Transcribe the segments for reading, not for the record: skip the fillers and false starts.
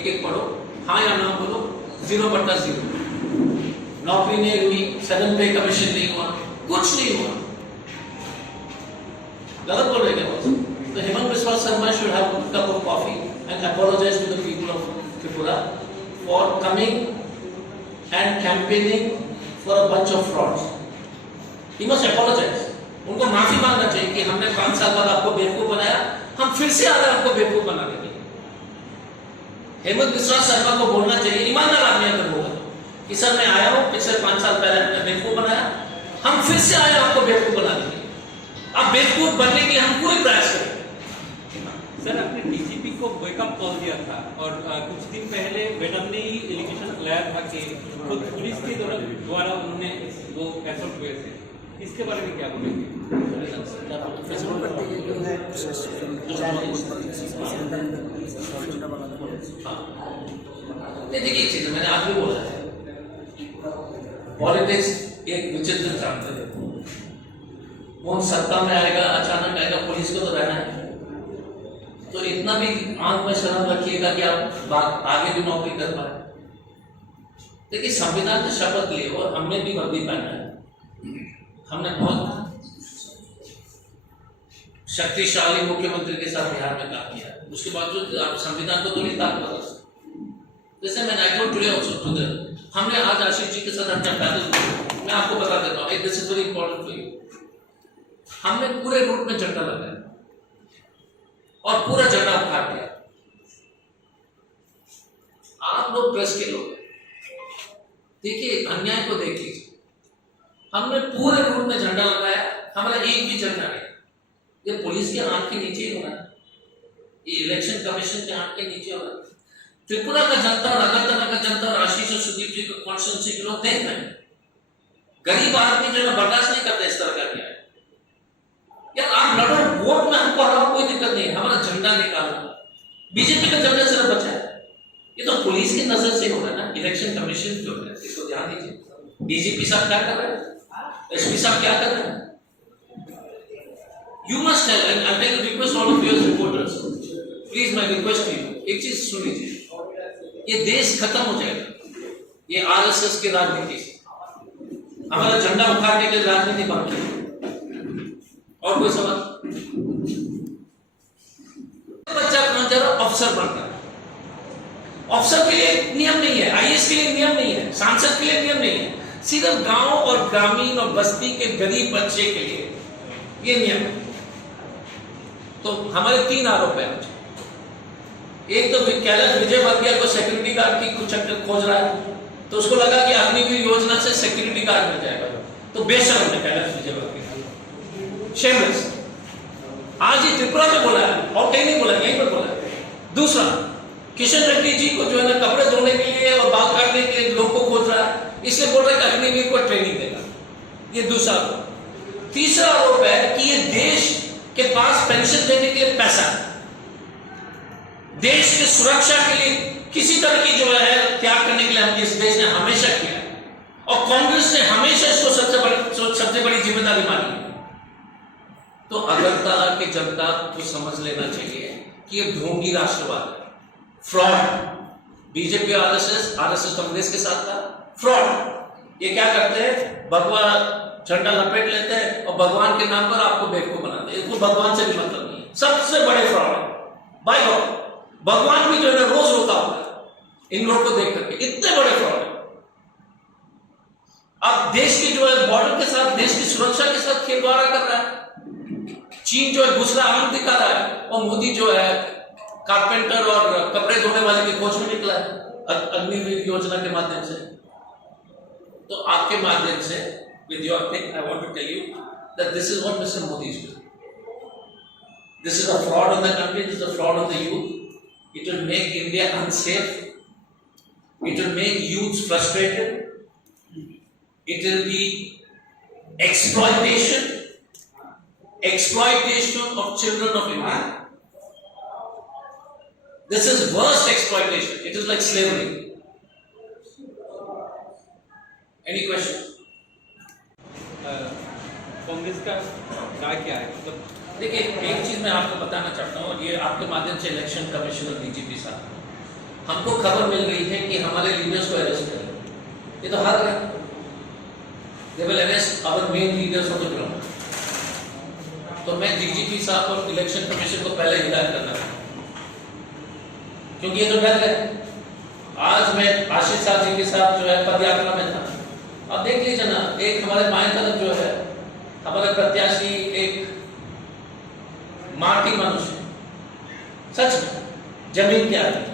एक एक पढ़ो, हाँ या ना बोलो, 0/0। नौकरी नहीं हुई, सडन पे कमीशन नहीं हुआ, कुछ नहीं हुआ। गलत बोल रहे क्या बॉस? तो Hemant Biswa Sharma should have a cup of coffee and apologize to the people of Tripura for coming and campaigning for a bunch of frauds. He must apologize. उनको माफी मांगना चाहिए कि हमने 5 साल बाद आपको बेवकूफ बनाया, हम फिर से आ रहे हैं आपको बेवकूफ बनाने के लिए। हेमंत बिस्वा शर्मा को बोलना चाहिए, ईमानदार आदमी अगर होगा कि सर मैं आया हूं, पिछले 5 साल पहले हमने बेवकूफ बनाया, हम फिर से आए आपको बेवकूफ बनाने के लिए। अब बेवकूफ बनने के लिए हम पूरे प्रयास करेंगे। सर आपने डीजीपी को वेकअप कॉल दिया था और कुछ दिन पहले मैडम ने ही एलिगेशन लगाया था कि खुद पुलिस के द्वारा उन्होंने वो असॉल्ट हुए थे, इसके बारे में क्या बोलेंगे? देखिए एक चीज मैंने आज भी बोला है, पॉलिटिक्स एक विचित्र जानते हैं। कौन सत्ता में आएगा, अचानक आएगा, पुलिस को तो रहना है। तो इतना भी आंख में शर्म रखिएगा कि आप आगे भी नौकरी कर पाए। देखिए संविधान की शपथ ली और हमने भी वर्दी पहना है, हमने बहुत शक्तिशाली मुख्यमंत्री के साथ बिहार में काम किया, उसके बावजूद आप संविधान को तो नहीं ताकत। जैसे मैंने I told today also to them, हमने आज आशीष जी के साथ अपना पैदल, मैं आपको बता देता हूँ, this is very important for you. हमने पूरे रूट में झंडा लगाया और पूरा झंडा उठा दिया। आप लोग प्रेस के लोग देखिए, अन्याय को देख लीजिए। हमने पूरे रूट में झंडा लगाया, हमारा एक भी झंडा नहीं। ये पुलिस के आंख के नीचे ही होना, ये इलेक्शन कमीशन के आंख के नीचे होना। त्रिपुरा का जनता और अगरतला का जनता और आशीष और सुदीप जी को कॉन्स्टिट्यूंसी के लोग देख रहे हैं। गरीब आदमी जो है बर्दाश्त नहीं करते इस तरह का न्याय। यार आप लड़ो, वोट में हमको हराओ, कोई दिक्कत नहीं, हमारा झंडा निकालो। बीजेपी का झंडा सिर्फ बचा है, ये तो पुलिस की नजर से हो रहा है ना, इलेक्शन कमीशन जो है, इसको ध्यान दीजिए। डीजीपी साहब क्या कर रहे हैं, एसपी साहब क्या कर रहे हैं? You must have, and I will request all of you as reporters, please my request to you, एक चीज सुन लीजिए, ये देश खत्म हो जाएगा ये आरएसएस की राजनीति से। हमारा झंडा उखाड़ने के लिए राजनीति बाकी है। और कोई सवाल? बच्चा अपना जरा अफसर बनता है, अफसर के लिए नियम नहीं है, आईएएस के लिए नियम नहीं है, सांसद के लिए नियम नहीं है, सिर्फ गांव और ग्रामीण और बस्ती के गरीब बच्चे के लिए ये नियम है। तो हमारे 3 आरोप है। एक तो कैलाश विजयवर्गीय को सिक्योरिटी गार्ड की कुछ खोज रहा है, तो उसको लगा कि अग्निवीर योजना से सिक्योरिटी गार्ड मिल जाएगा, तो बेशर्म है कैलाश विजयवर्गीय, शेमलेस। आज ही त्रिपुरा में बोला है और कहीं नहीं बोला, यहीं पर बोला है। दूसरा, किशन रेड्डी जी को जो है ना कपड़े धोने के लिए और बाल काटने के लिए लोग को खोज रहा है, इसलिए बोल रहा है कि अग्निवीर को ट्रेनिंग देगा। ये दूसरा आरोप। तीसरा आरोप है कि ये देश के पास पेंशन देने के लिए पैसा है, देश की सुरक्षा के लिए किसी तरह की जो है त्याग करने के लिए हम इस देश ने हमेशा किया है, और कांग्रेस ने हमेशा इसको सबसे बड़ी जिम्मेदारी मानी। तो अगरतला की जनता को समझ लेना चाहिए कि ये ढोंगी राष्ट्रवाद है, फ्रॉड। बीजेपी आरएसएस कांग्रेस के साथ था, फ्रॉड। ये क्या करते हैं, भगवा झंडा लपेट लेते हैं और भगवान के नाम पर आपको बेवकूफ बनाते हैं। इनको भगवान से भी मतलब नहीं है, सबसे बड़े फ्रॉड है बाय गॉड। भगवान भी जो है रोज रोता होता है इन लोगों को देख करके, इतने बड़े फ्रॉड है। अब देश के जो है बॉर्डर के साथ, देश की सुरक्षा के साथ खिलवाड़ कर रहा है। चीन जो है दूसरा आंख दिखा रहा है, और मोदी जो है कारपेंटर और कपड़े धोने वाले की खोज में निकला है अग्निवीर योजना के माध्यम से। तो आपके माध्यम से, with your thing, I want to tell you that this is what Mr. Modi is doing. This is a fraud on the country, this is a fraud on the youth. It will make India unsafe. It will make youths frustrated. It will be exploitation of children of India. This is worst exploitation. It is like slavery. Any questions? Congress का राय क्या है? मतलब देखिए एक चीज मैं आपको बताना चाहता हूँ, ये आपके माध्यम से इलेक्शन कमिश्नर डीजीपी साहब, हमको खबर मिल रही है कि हमारे लीडर्स को अरेस्ट कर, ये तो हार गए। They will arrest our main leaders of the ground. तो मैं डीजीपी साहब और इलेक्शन कमीशन को पहले हिदायत करना है, क्योंकि ये तो डर गए। आज मैं आशीष शाह जी के साथ जो है पदयात्रा में था, अब देख लीजिए ना, एक हमारे बाएं तरफ जो है हमारे प्रत्याशी एक माटी मनुष्य, सच में जमीन के आदमी।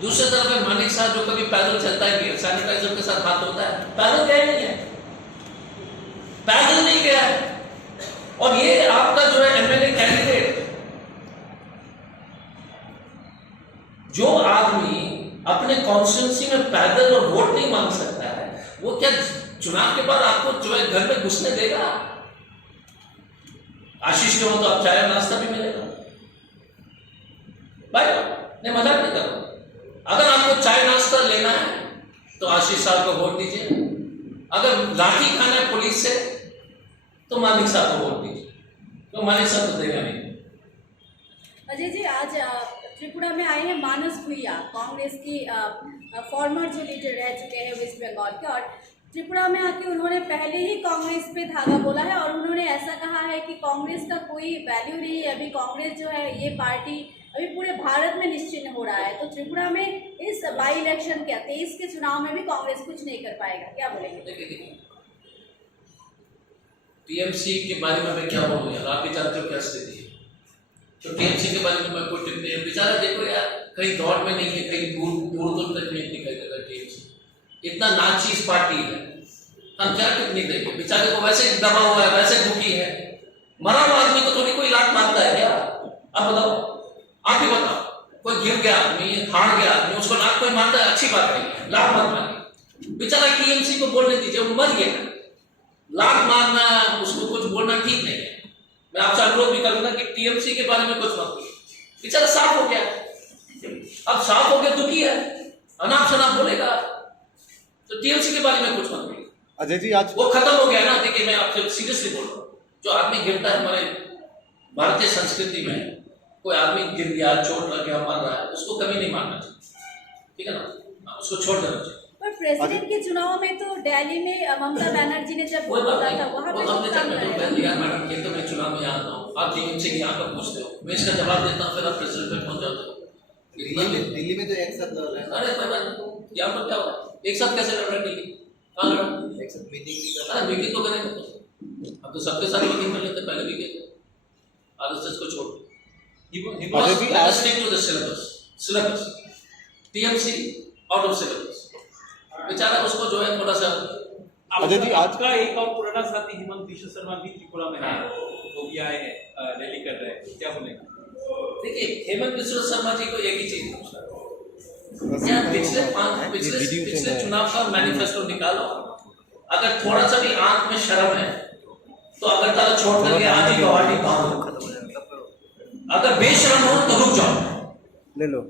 दूसरी तरफ है मानिक साहब जो कभी पैदल चलता है नहीं, सैनिटाइजर के साथ हाथ होता है, पैदल गया नहीं है, पैदल नहीं गया है। और ये आपका जो है एमएलए कैंडिडेट, जो आदमी अपने कॉन्स्टिट्यूंसी में पैदल और वोट नहीं मांग सकता है, वो क्या चुनाव के बाद आपको जो है घर में घुसने देगा? आशीष के हो तो आप चाय नाश्ता भी मिलेगा भाई, नहीं मजाक नहीं करो। अगर आपको चाय नाश्ता लेना है तो आशीष साहब को वोट दीजिए, अगर लाठी खाना है पुलिस से तो मानिक साहब को वोट दीजिए, तो मानिक साहब तो देगा नहीं। अजय जी, आज त्रिपुरा में आए हैं मानस भुइया, कांग्रेस की फॉर्मर जो लीडर रह चुके हैं वेस्ट बंगाल के, और त्रिपुरा में आके उन्होंने पहले ही कांग्रेस पे धागा बोला है और उन्होंने ऐसा कहा है कि कांग्रेस का कोई वैल्यू नहीं है। अभी कांग्रेस जो है ये पार्टी अभी पूरे भारत में निश्चित हो रहा है, तो त्रिपुरा में इस बाई इलेक्शन क्या 23 के चुनाव में भी कांग्रेस कुछ नहीं कर पाएगा, क्या बोलेंगे? टीएमसी के बारे में मैं क्या बोलूं यार, आप भी जानते हो क्या स्थिति है। तो टीएमसी के बारे में मैं कोई टिप्पणी नहीं, बेचारा देखो यार, कहीं दौड़ में नहीं है, कहीं दूर तक नहीं दिखाई देता। टीएमसी इतना नाचीज पार्टी है, हम क्या टिप्पणी देंगे? बेचारे को वैसे दबा हुआ है, वैसे दुखी है, मरा हुआ आदमी को थोड़ी कोई लात मारता है क्या? आप बताओ, आप ही बताओ, कोई गिर गया आदमी, हार गया आदमी, उसको लात कोई मारता है? अच्छी बात नहीं, लात मत मारिए। बेचारा टीएमसी को बोलने दीजिए, वो मर गया, लात मारना उसको कुछ बोलना ठीक नहीं है। मैं आपसे अनुरोध भी करूंगा कि टीएमसी के बारे में कुछ मत बोलिए, बेचारा साफ हो गया, अब साफ हो गया, दुखी है, अनाप शनाप बोलेगा, तो टीएमसी के बारे में कुछ मत बोलिए। अजय जी, आज वो खत्म हो गया ना। देखिए, मैं आपसे सीरियसली बोल रहा हूँ, जो आदमी गिरता है, हमारे भारतीय संस्कृति में कोई आदमी गिर गया, चोट लग गया, मर रहा है, उसको कभी नहीं मारना चाहिए, ठीक है ना, उसको छोड़ देना चाहिए। पर प्रेसिडेंट के चुनाव में तो दिल्ली में ममता बनर्जी ने जब बोला था वहां पे मैडम, ये तो मैं चुनाव में आता हूँ, आप टीएमसी की यहाँ पर पूछते हो, मैं इसका जवाब देता हूँ, फिर आप प्रेसिडेंट पे पहुंच जाते हो। दिल्ली में तो एक साथ लड़ रहे हैं। अरे यहाँ पर क्या हुआ, एक साथ कैसे लड़ रहे हैं? दिल्ली कहाँ लड़ा? एक साथ मीटिंग भी कर, अरे मीटिंग तो करेंगे, अब तो सबके साथ मीटिंग कर लेते, पहले भी किए, आरएसएस को छोड़। Stick to the syllabus. TMC out of syllabus. बेचारा उसको जो है थोड़ा सा। अजय जी, आज का एक और पुराना साथी हेमंत बिश्व शर्मा भी त्रिपुरा में है, वो भी आए हैं, रैली कर रहे हैं, क्या बोलेंगे? देखिए, हेमंत बिश्व शर्मा जी को एक ही चीज पूछना है, पिछले चुनाव का मैनिफेस्टो निकालो, अगर थोड़ा सा भी आंख में शर्म है तो अगरतला छोड़ करके आज ही गुवाहाटी पहुंचो, अगर बेशर्म हो तो रुक जाओ, ले लो।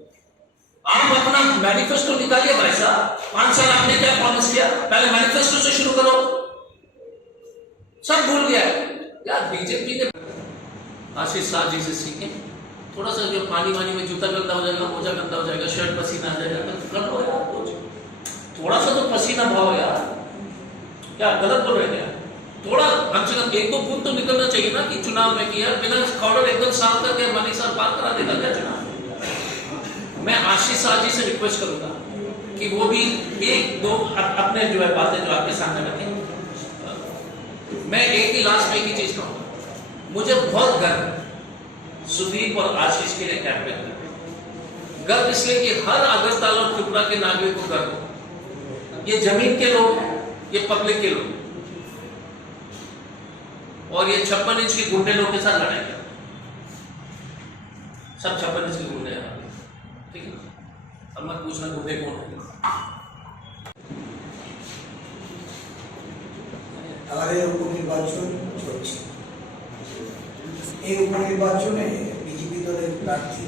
आप अपना मैनिफेस्टो निकालिए भाई साहब, 5 साल आपने क्या प्रॉमिस किया, पहले मैनिफेस्टो से शुरू करो। सब भूल गया यार, बीजेपी ने आशीष शाह जी से सीखे, थोड़ा सा जो पानी वानी में जूता गंदा हो जाएगा, मोजा गंदा हो जाएगा, शर्ट पसीना आ जाएगा, तो कर लो यार कुछ, थोड़ा सा तो पसीना भाव यार, क्या गलत बोल रहे हैं? थोड़ा कम से कम 1-2 बूंद तो निकलना चाहिए ना कि चुनाव में किया, बिना ऑर्डर एकदम साफ करके मनी साहब पार करा देगा क्या चुनाव? मैं आशीष शाह जी से रिक्वेस्ट करूंगा कि वो भी 1-2 अपने जो है बातें जो आपके सामने रखें। मैं एक ही लास्ट में एक ही चीज कहूंगा, मुझे बहुत गर्व सुदीप और आशीष के लिए कैंपेन कर, गर्व इसलिए कि हर अगरतला और त्रिपुरा के नागरिक को गर्व हो, ये जमीन के लोग हैं, ये पब्लिक के लोग, और ये 56 इंच के गुंडे लोग के साथ लड़ाई कर, सब 56 इंच के गुंडे हैं, ठीक है? अब मत पूछना गुंडे कौन है। আমাদের উপনির্বাচন চলছে, এই উপনির্বাচনে বিজেপি দলের প্রার্থী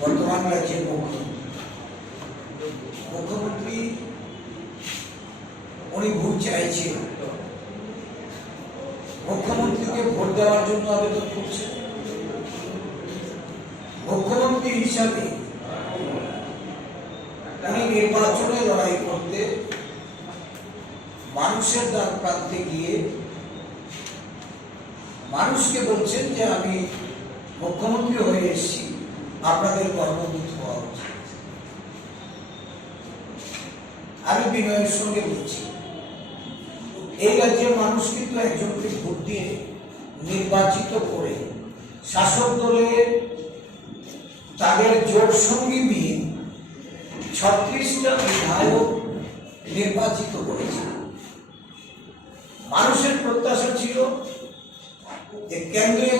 বর্তমান রাজ্যের মুখ্যমন্ত্রী উনি ভোট চাইছেন, মুখ্যমন্ত্রীকে ভোট দেওয়ার জন্য আবেদন করছে। মুখ্যমন্ত্রী হিসাবে মানুষের দ্বার প্রান্তে গিয়ে মানুষকে বলছেন যে আমি মুখ্যমন্ত্রী হয়ে এসেছি, আপনাদের গর্ববোধ হওয়া উচিত। আমি বিনয়ের সঙ্গে বলছি, এই রাজ্যের মানুষ কিন্তু একজনকে ভোট দিয়ে নির্বাচিত করে শাসক দলের তাদের জোট সঙ্গী নিয়ে 36টা বিধায়ক নির্বাচিত করেছে। মানুষের প্রত্যাশা ছিল যে কেন্দ্রে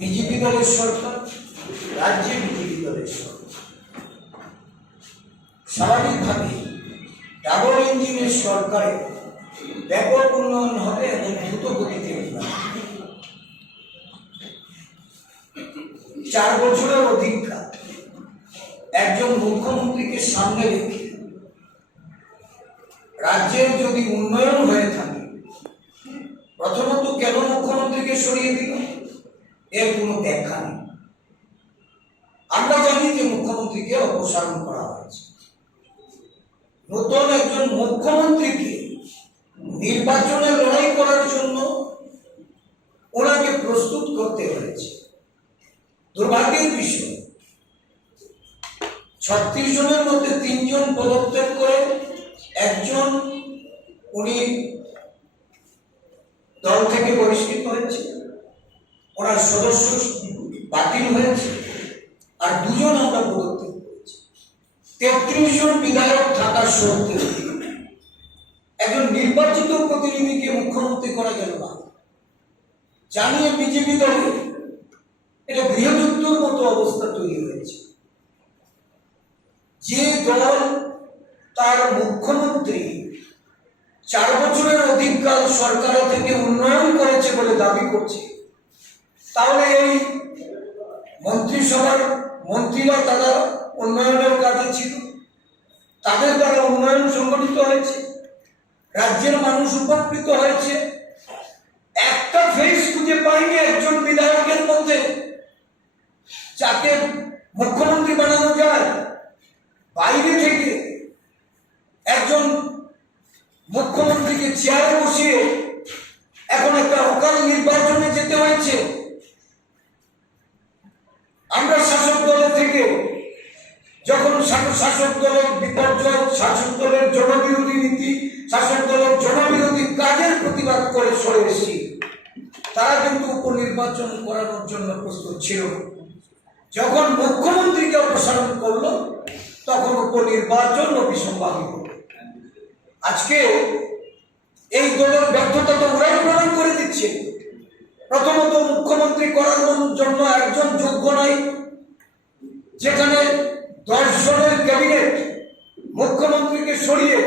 বিজেপি দলের সরকার, রাজ্যে বিজেপি দলের সরকার, স্বাভাবিকভাবে ডাবল ইঞ্জিনের সরকারে ব্যাপক উন্নয়ন হবে এবং দ্রুত গতিতে উন্নয়ন। 4 বছরের অধিকার একজন মুখ্যমন্ত্রীকে সামনে রেখে রাজ্যের যদি উন্নয়ন হয়ে থাকে, প্রথমত কেন মুখ্যমন্ত্রীকে সরিয়ে দিল এর কোনো ব্যাখ্যা নেই। আমরা জানি যে মুখ্যমন্ত্রীকে অপসারণ করা হয়েছে। নতুন একজন মুখ্যমন্ত্রীকে নির্বাচনে লড়াই করার জন্য ওনাকে প্রস্তুত করতে হয়েছে। দুর্ভাগ্যের বিষয়, 36 জনের মধ্যে 3 জন পদত্যাগ করে একজন উনি দল থেকে বহিষ্কৃত হয়েছে, ওনার সদস্য বাতিল হয়েছে, আর 2 জন আমরা পদত্যাগ করেছি। 33 জন বিধায়ক থাকা সত্ত্বেও একজন নির্বাচিত প্রতিনিধিকে মুখ্যমন্ত্রী করা গেল না, জানিয়ে বিজেপি দলে এটা গৃহযুদ্ধের মতো অবস্থা তৈরি হয়েছে। যে দল তার মুখ্যমন্ত্রী 4 বছরের অধিককাল সরকারের থেকে উন্নয়ন করেছে বলে দাবি করছে, তাহলে এই মন্ত্রিসভার মন্ত্রীরা তারা উন্নয়নের কাজে ছিল, তাদের দ্বারা উন্নয়ন সংগঠিত হয়েছে, রাজ্যের মানুষ উপকৃত হয়েছে। একটা ফেস খুঁজে পাইনি একজন বিধায়কের মধ্যে যাকে মুখ্যমন্ত্রী বানানো যায়। বাইরে থেকে একজন মুখ্যমন্ত্রীকে চেয়ারে বসিয়ে এখন একটা অকাল নির্বাচনে যেতে হয়েছে। আমরা শাসক দলের থেকে যখন শাসক দলের বিপর্যয়, শাসক দলের জনবিরোধী নীতি, শাসক দলের জনবিরোধী কাজের প্রতিবাদ করে সরে এসেছি, তারা কিন্তু উপনির্বাচন করানোর জন্য প্রস্তুত ছিল। যখন মুখ্যমন্ত্রীকে অপসারণ করলো তখন উপনির্বাচন অবিসম্ভাবী হল। আজকে এই দলের ব্যর্থতা তো ওরাই প্রমাণ করে দিচ্ছে। প্রথমত মুখ্যমন্ত্রী করার জন্য একজন যোগ্য নাই, যেখানে 10 জনের ক্যাবিনেট মুখ্যমন্ত্রীকে সরিয়ে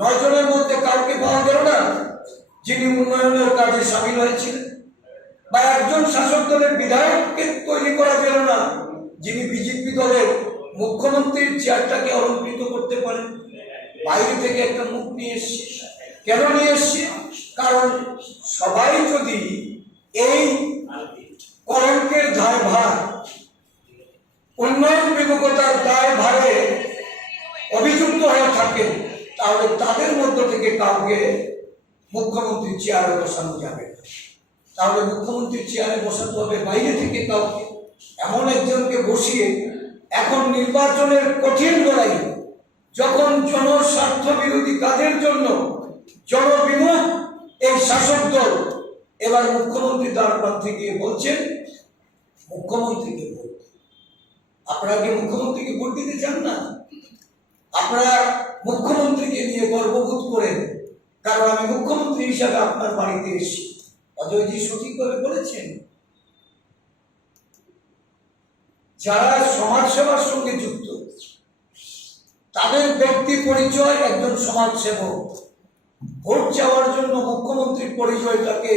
9 জনের মধ্যে কাউকে পাওয়া গেল না যিনি উন্নয়নের কাজে সামিল হয়েছিলেন, বা একজন শাসক দলের বিধায়ককে তৈরি করা গেল না যিনি বিজেপি দলের মুখ্যমন্ত্রীর চেয়ারটাকে অলঙ্কৃত করতে পারেন। বাইরে থেকে একটা মুখ নিয়ে এসছে। কেন নিয়ে এসছে? কারণ সবাই যদি এই কলঙ্কের দায়ভার, উন্নয়ন বিমুখতার দায়ভারে অভিযুক্ত হয়ে থাকে, তাহলে তাদের মধ্য থেকে কাউকে মুখ্যমন্ত্রীর চেয়ারে বসানো যাবে না। তাহলে মুখ্যমন্ত্রীর চেয়ারে বসাতে হবে বাইরে থেকে কাউকে, এমন একজনকে বসিয়ে এখন নির্বাচনের কঠিন লড়াই, যখন জনস্বার্থ বিরোধী কাজের জন্য জনবিমুখ এই শাসক দল এবার মুখ্যমন্ত্রী দ্বার প্রান্তে গিয়ে বলছেন মুখ্যমন্ত্রীকে ভোট। আপনারা কি মুখ্যমন্ত্রীকে ভোট দিতে চান না? আপনারা মুখ্যমন্ত্রীকে নিয়ে গর্ববোধ করেন, কারণ আমি মুখ্যমন্ত্রী হিসাবে আপনার বাড়িতে এসেছি। অজয়জি সঠিকভাবে বলেছেন, যারা সমাজসেবার সঙ্গে যুক্ত তাদের ব্যক্তি পরিচয় একজন সমাজসেবক, ভোট চাওয়ার জন্য মুখ্যমন্ত্রীর পরিচয়টাকে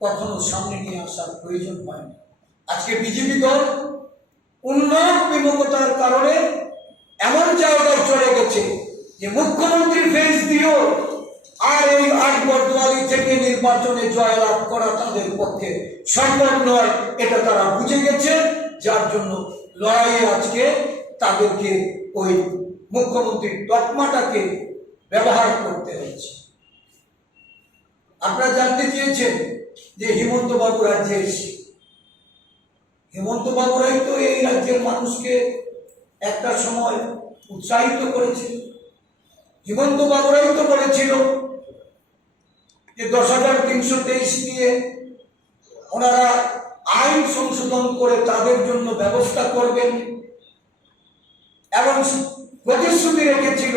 কখনো সামনে নিয়ে আসার প্রয়োজন হয় না। আজকে বিজেপি দল উন্নয়ন বিমুখতার কারণে এমন জায়গায় চলে গেছে যে মুখ্যমন্ত্রী ফেস দিয়েও আর এই 8 বর্দোয়ালি থেকে নির্বাচনে জয়লাভ করা তাদের পক্ষে সম্ভব নয়, এটা তারা বুঝে গেছে। যার জন্য লড়াইয়ে আজকে তাদেরকে ওই মুখ্যমন্ত্রীর তকমাটাকে ব্যবহার করতে হচ্ছে। আপনারা জানতে চেয়েছেন যে হিমন্ত বাবু রাজ্যে এসে, হিমন্ত বাবুরাই তো এই রাজ্যের মানুষকে একটা সময় উৎসাহিত করেছিল। হিমন্ত বাবুরাই তো বলেছিল যে 10,323 নিয়ে ওনারা আইন সংশোধন করে তাদের জন্য ব্যবস্থা করবেন এবং প্রতিশ্রুতি রেখেছিল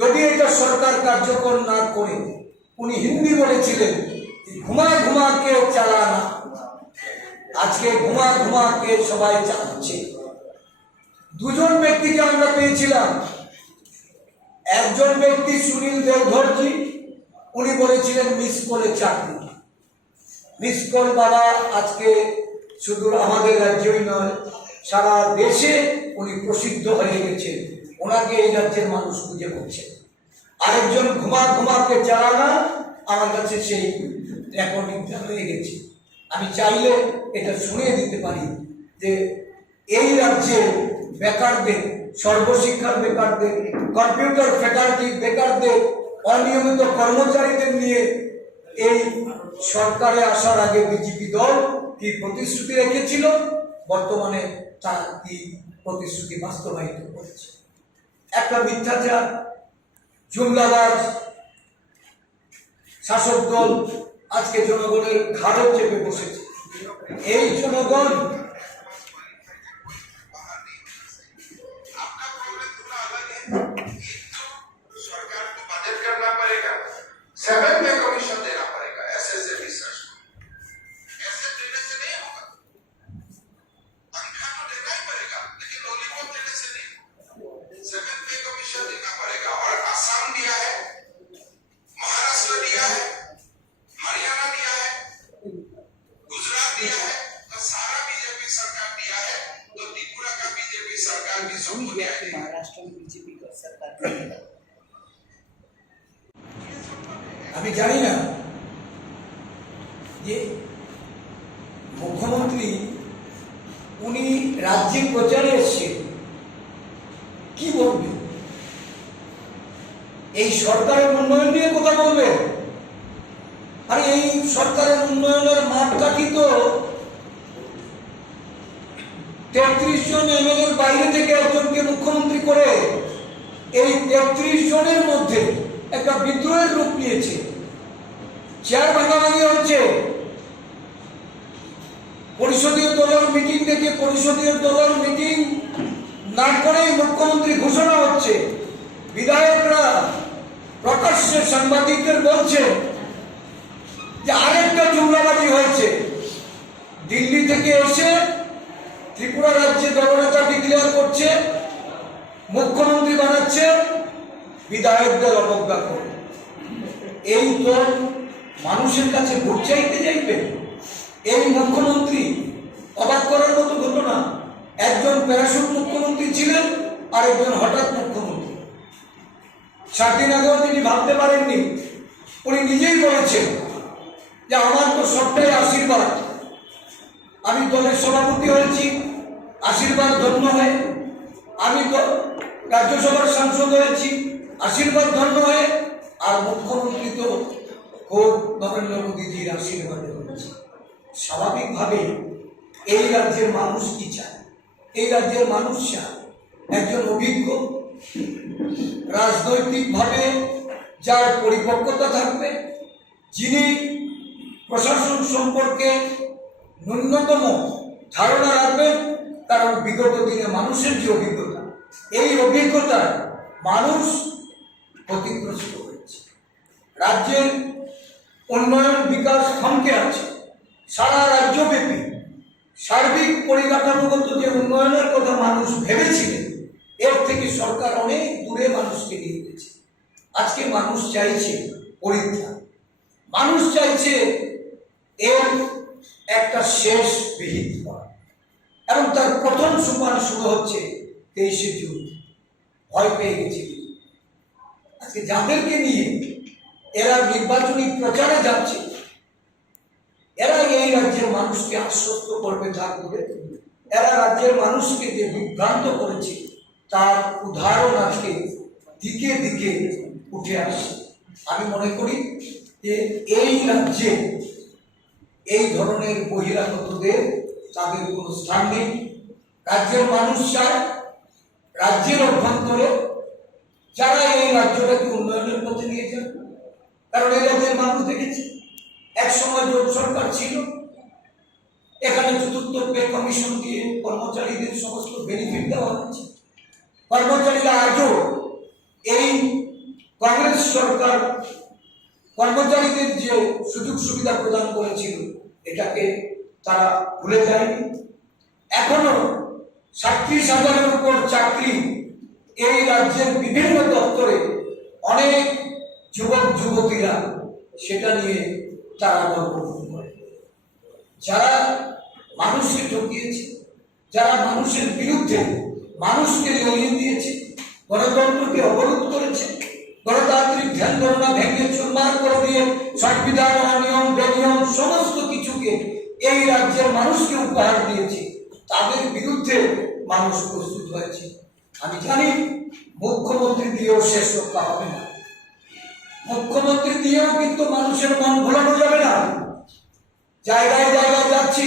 যদি এটা সরকার কার্যকর না করে, উনি হিন্দি বলেছিলেন ঘুমা ঘুমা কে চালানা। আজকে ঘুমা ঘুমা কে সবাই চালাচ্ছে। দুজন ব্যক্তিকে আমরা পেয়েছিলাম, একজন ব্যক্তি সুনীল দেওধরজি, উনি বলেছিলেন মিস কলে চাকরি। মিস কল বাবা আজকে শুধু আমাদের রাজ্যই নয়, সারা দেশে উনি প্রসিদ্ধ হয়ে গেছেন, ওনাকে এই রাজ্যের মানুষ খুঁজে করছে। আরেকজন ঘুমা ঘুমাকে চালানা, আমার কাছে সেই রেকর্ডিংটা হয়ে গেছে। আমি চাইলে এটা শুনিয়ে দিতে পারি যে এই রাজ্যে বেকারদের, সর্বশিক্ষার বেকারদের, কম্পিউটার ফ্যাকাল্টি বেকারদের, অনিয়মিত কর্মচারীদের নিয়ে এই সরকারে আসার আগে বিজেপি দল কি প্রতিশ্রুতি রেখেছিল, বর্তমানে তার কি প্রতিশ্রুতি বাস্তবায়িত করেছে। একটা মিথ্যাচার, জুমলাবাজ শাসক দল আজকে জনগণের ঘাড়ে চেপে বসেছে। এই জনগণ सरकार को बजट करना पड़ेगा, 7 पे कमीशन देना पड़ेगा, ऐसे रिसर्च ऐसे देने से नहीं होगा। तनख्वाह तो देना ही पड़ेगा, लेकिन लॉलीपॉप देने से नहीं। 7 पे कमीशन देना पड़ेगा। और असम दिया है, महाराष्ट्र दिया है, हरियाणा दिया है, गुजरात दिया है, तो सारा बीजेपी सरकार दिया है, तो त्रिपुरा का बीजेपी सरकार भी सबको दिया है। महाराष्ट्र में बीजेपी का सरकार আমি জানি না যে মুখ্যমন্ত্রী উনি রাজ্যে প্রচারে এসছে কি বলবেন, এই সরকারের উন্নয়ন নিয়ে কথা বলবেন। আরে এই সরকারের উন্নয়নের মাপকাঠি তো 33 জন এমএলএর বাইরে থেকে একজনকে মুখ্যমন্ত্রী করে এই 33 জনের মধ্যে একটা বিদ্রোহের রূপ নিয়েছে। চেয়ার ভাঙাভাঙি হচ্ছে, পরিষদীয় দলের মিটিং থেকে পরিষদীয় দলের মিটিং না করেই মুখ্যমন্ত্রী ঘোষণা হচ্ছে। বিধায়করা প্রকাশ্যে সাংবাদিকদের বলছে যে আরেকটা জুমলাবাজি হয়েছে, দিল্লি থেকে এসে ত্রিপুরা রাজ্যে দলনেতা ডিক্লেয়ার করছে, মুখ্যমন্ত্রী বানাচ্ছে, বিধায়কদের অবজ্ঞা করে। এই দল মানুষের কাছে ভোট চাইতে যাইবে? এই মুখ্যমন্ত্রী, অবাক করার মতো ঘটনা, একজন প্যারাশুট মুখ্যমন্ত্রী ছিলেন, আরেকজন হঠাৎ মুখ্যমন্ত্রী। 7 দিন আগেও তিনি ভাবতে পারেননি, উনি নিজেই বলেছেন যে আমার তো সবটাই আশীর্বাদ, আমি দলের সভাপতি হয়েছি, আশীর্বাদ ধন্য হয়ে, আমি রাজ্যসভার সাংসদ হয়েছি, আশীর্বাদ ধন্য হয়ে, আর মুখ্যমন্ত্রী তো খুব নরেন্দ্র মোদীজির আশীর্বাদে হয়েছে। স্বাভাবিকভাবে এই রাজ্যের মানুষ কি চায়? এই রাজ্যের মানুষ চায় একজন অভিজ্ঞ, রাজনৈতিকভাবে যার পরিপক্কতা থাকবে, যিনি প্রশাসন সম্পর্কে ন্যূনতম ধারণা রাখবেন, কারণ বিগত দিনে মানুষের যে অভিজ্ঞতা, এই অভিজ্ঞতায় মানুষ ক্ষতিগ্রস্ত হয়েছে। রাজ্যের উন্নয়ন বিকাশ থমকে আছে। সারা রাজ্যব্যাপী সার্বিক পরিকাঠামোগত যে উন্নয়নের কথা মানুষ ভেবেছিলেন, এর থেকে সরকার অনেক দূরে মানুষকে নিয়ে গেছে। আজকে মানুষ চাইছে পরিত্রাণ, মানুষ চাইছে এর একটা শেষ বিহিত হওয়া, এবং তার প্রথম সোপান শুরু হচ্ছে 23শে জুন। ভয় পেয়ে গেছে। আজকে যাদেরকে নিয়ে এরা নির্বাচনী প্রচারে যাচ্ছে, এরা এই রাজ্যের মানুষকে আশ্বস্ত করবে তা করে, এরা রাজ্যের মানুষকে যে বিভ্রান্ত করেছে তার উদাহরণ আজকে দিকে দিকে উঠে আসে। আমি মনে করি যে এই রাজ্যে এই ধরনের বহিরাগতদের তাদের কোনো স্থান নেই। রাজ্যের মানুষ চায় রাজ্যের অভ্যন্তরে যারা এই রাজ্যটাকে উন্নয়নের পথে নিয়ে যান, কারণ এই রাজ্যের মানুষ দেখেছে এক সময় জোট সরকার ছিল, এখানে চতুর্থ পে কমিশন দিয়ে কর্মচারীদের সমস্ত বেনিফিট দেওয়া হয়েছে। কর্মচারীরা আজও এই কংগ্রেস সরকার কর্মচারীদের যে সুযোগ সুবিধা প্রদান করেছিল এটাকে তারা ভুলে যায়নি। এখনো 37,000-এর উপর চাকরি এই রাজ্যের বিভিন্ন দপ্তরে অনেক যুবক যুবতীরা সেটা নিয়ে তারা গর্ব করে। যারা মানুষকে ঠকিয়েছে, যারা মানুষের বিরুদ্ধে মানুষকে জ্বলিয়ে দিয়েছে, গণতন্ত্রকে অবরোধ করেছে, গণতান্ত্রিক ধ্যান ধারণা ভেঙে চুরমার করে দিয়ে সংবিধান অনিয়ম বেনিয়ম সমস্ত কিছুকে এই রাজ্যের মানুষকে উপহার দিয়েছে, তাদের বিরুদ্ধে মানুষ প্রস্তুত হয়েছে। আমি জানি মুখ্যমন্ত্রী দিয়েও শেষ রক্ষা হবে না, মুখ্যমন্ত্রী দিয়েও কিন্তু মানুষের মন ভোলানো যাবে না। জায়গায় জায়গায় যাচ্ছি,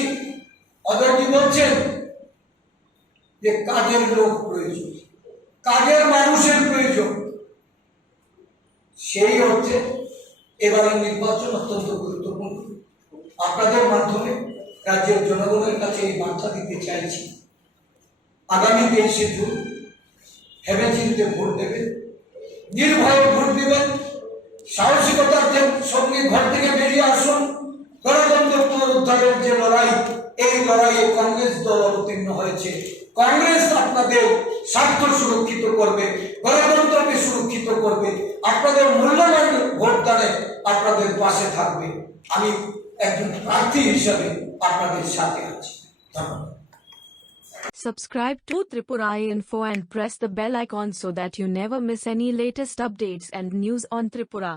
অদরজি বলছেন যে কাজের লোক প্রয়োজন, কাজের মানুষের প্রয়োজন। সেই অর্থে এবারের নির্বাচন অত্যন্ত গুরুত্বপূর্ণ। আপনাদের মাধ্যমে রাজ্যের জনগণের কাছে এই বার্তা দিতে চাইছি, আগামী 23শে জুন ভেবে চিন্তে ভোট দেবেন, নির্ভয়ে ভোট দেবেন, সাহসিকতার সঙ্গে ঘর থেকে বেরিয়ে আসুন। গণতন্ত্র পুনরুদ্ধারের যে লড়াই, এই লড়াইয়ে কংগ্রেস দল অবতীর্ণ হয়েছে। কংগ্রেস আপনাদের স্বার্থ সুরক্ষিত করবে, গণতন্ত্রকে সুরক্ষিত করবে, আপনাদের মূল্যবান ভোটদানে আপনাদের পাশে থাকবে। আমি একজন প্রার্থী হিসাবে আপনাদের সাথে আছি। ধন্যবাদ। Subscribe to Tripura Info and press the bell icon so that you never miss any latest updates and news on Tripura.